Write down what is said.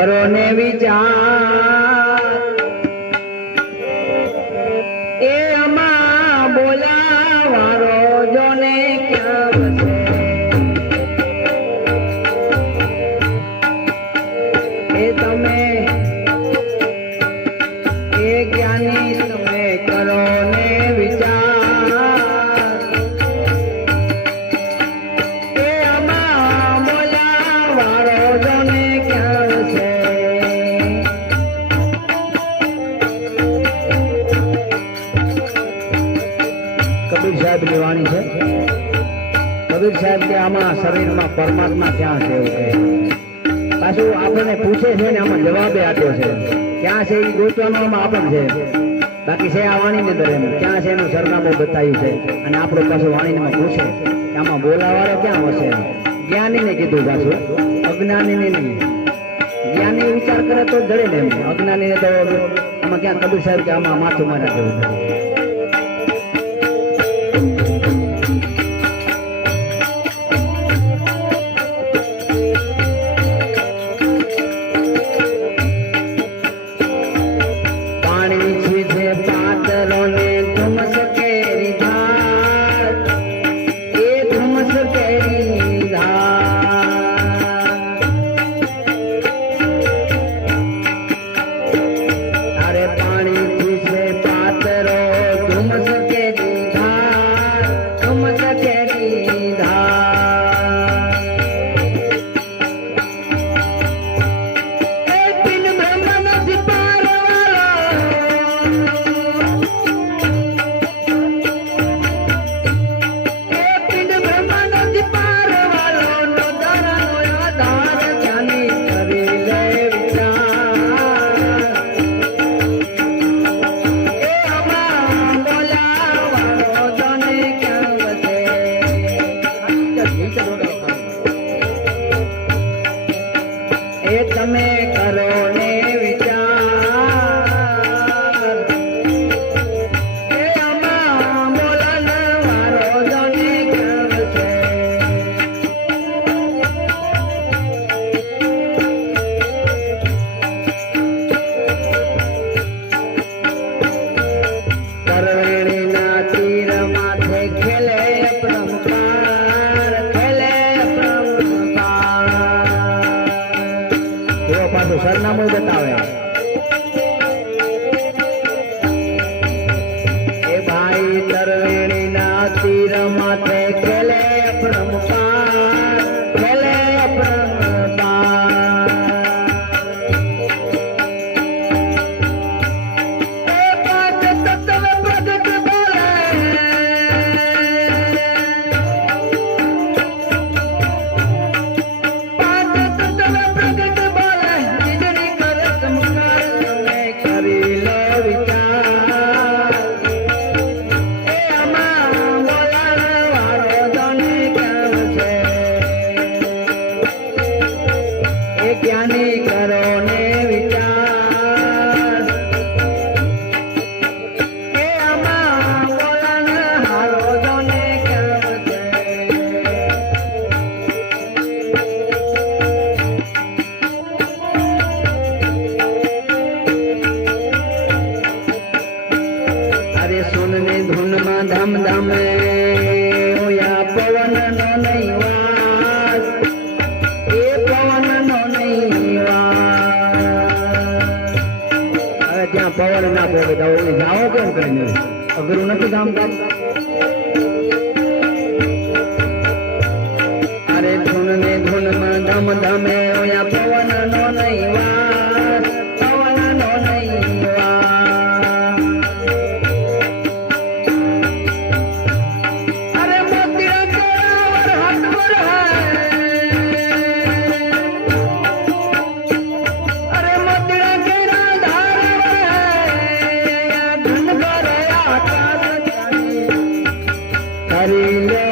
કરો ને વિચાર એ અમા બોલાવારો જોને ક્યાં વસે એ તમે એ જ્ઞાની તમે કરો ને વિચાર એ અમા બોલાવારો જોને ક્યાં વસે કબીર સાહેબ ની વાણી છે. કબીર સાહેબ કે આમાં શરીરમાં પરમાત્મા ક્યાં છે એવું કહે. પાછું આપણને પૂછે છે ને આમાં જવાબે આપ્યો છે ક્યાં છે એ ગોતવાનું આમાં આપણ છે. બાકી છે આ વાણી ની અંદર એમ ક્યાં છે એનું સરનામું બતાવ્યું છે. અને આપણું પાછું વાણીમાં પૂછે કે આમાં બોલાવાળો ક્યાં હશે. જ્ઞાની ને કીધું પાછું અજ્ઞાની ને નહીં. જ્ઞાની વિચાર કરે તો જડે ને એમ. અજ્ઞાની ને તો આમાં ક્યાં કબીર સાહેબ કે આમાં માથું મારા જેવું છે. તમે કરો ને વિચાર એ આમાં બોલાવારો જોને ક્યાં વસે કરવેણીના તીર માથે ખેલે પ્રમપાર ખેલે પ્રમપાર પાછું સરનામું બતાવે એ ભાઈ તરવેણીના તીર માથે ખેલે પ્રમપાર ખેલે પ્રમપાર એ પાંચ તત્વ પ્રગટ બોલે પાંચ તત્વ પ્રગટ બોલે વીજળી કરે ચમકાર તમે કરી લો વિચાર એ આમાં બોલાવારો જોને ક્યાં વસે એ જ્ઞાની કરો ને વિચાર એ આમાં બોલાવારો જોને ક્યાં વસે અરે સુન ને ધૂન માં ધમ ધમે ઓયા પવન નો નહીં વાસ એ પવન નો નહીં વાસ હવે ત્યાં પવન ના પોગે તો જાઓ કેમ કરીને અઘરું નથી કામ કામ. અરે ધૂન ને ધૂન માં ધમ ધમે ઓયા પવન નો નહીં વાસ પવન નો નહીં વાસ અરે મોતિયા કેળાવર હાથ પર હૈ અરે મોતિયા કેળા ધાર હૈ ધન પર આકાશ કરી લે